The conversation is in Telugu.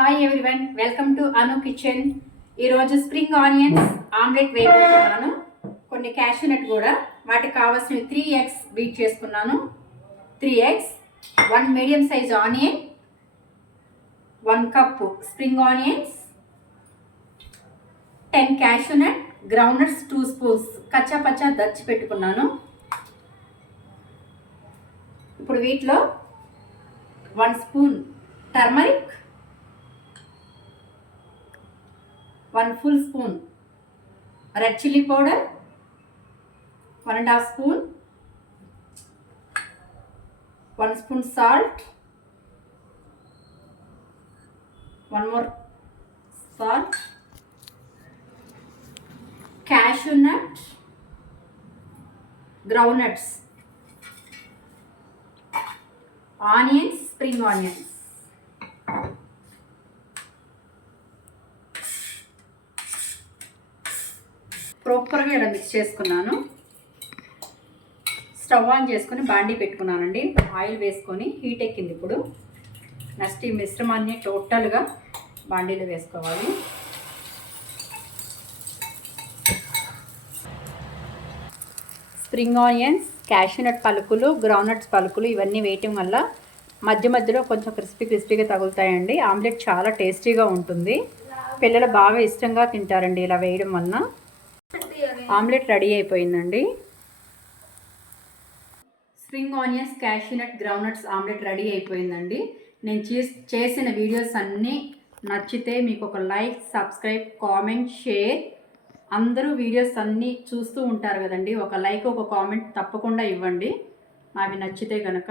Hi everyone, welcome to Anu kitchen. ఈరోజు స్ప్రింగ్ ఆనియన్స్ ఆమ్లెట్ వేసుకున్నాను. కొన్ని క్యాష్యూ నట్ కూడా, వాటికి కావాల్సినవి 3 ఎగ్స్ బీట్ చేసుకున్నాను. 3 eggs, 1 medium size onion, 1 cup spring onions, 10 cashew nut, groundnuts 2 spoons కచ్చా పచ్చా దంచి పెట్టుకున్నాను. ఇప్పుడు వీటిలో 1 spoon turmeric, 1 full spoon red chili powder, 1.5 spoon, 1 spoon salt, 1 more salt, cashew nut, groundnuts, onions, spring onions. ప్రాపర్గా ఇలా మిక్స్ చేసుకున్నాను. స్టవ్ ఆన్ చేసుకొని బాండీ పెట్టుకున్నానండి. ఆయిల్ వేసుకొని హీట్ ఎక్కింది. ఇప్పుడు నెక్స్ట్ ఈ మిశ్రమాన్ని టోటల్గా బాండీలో వేసుకోవాలి. స్ప్రింగ్ ఆనియన్స్, క్యాష్యూనట్ పలుకులు, గ్రౌండ్నట్స్ పలుకులు ఇవన్నీ వేయటం వల్ల మధ్య మధ్యలో కొంచెం క్రిస్పీగా తగులుతాయండి. ఆమ్లెట్ చాలా టేస్టీగా ఉంటుంది. పిల్లలు బాగా ఇష్టంగా తింటారండి ఇలా వేయడం వలన. ఆమ్లెట్ రెడీ అయిపోయిందండి. Spring onions, cashew nut, groundnuts omelette ready అయిపోయిందండి. నేను చేసిన వీడియోస్ అన్నీ నచ్చితే మీకు ఒక లైక్, సబ్స్క్రైబ్, కామెంట్, షేర్. అందరూ వీడియోస్ అన్నీ చూస్తూ ఉంటారు కదండి. ఒక లైక్, ఒక కామెంట్ తప్పకుండా ఇవ్వండి అవి నచ్చితే కనుక.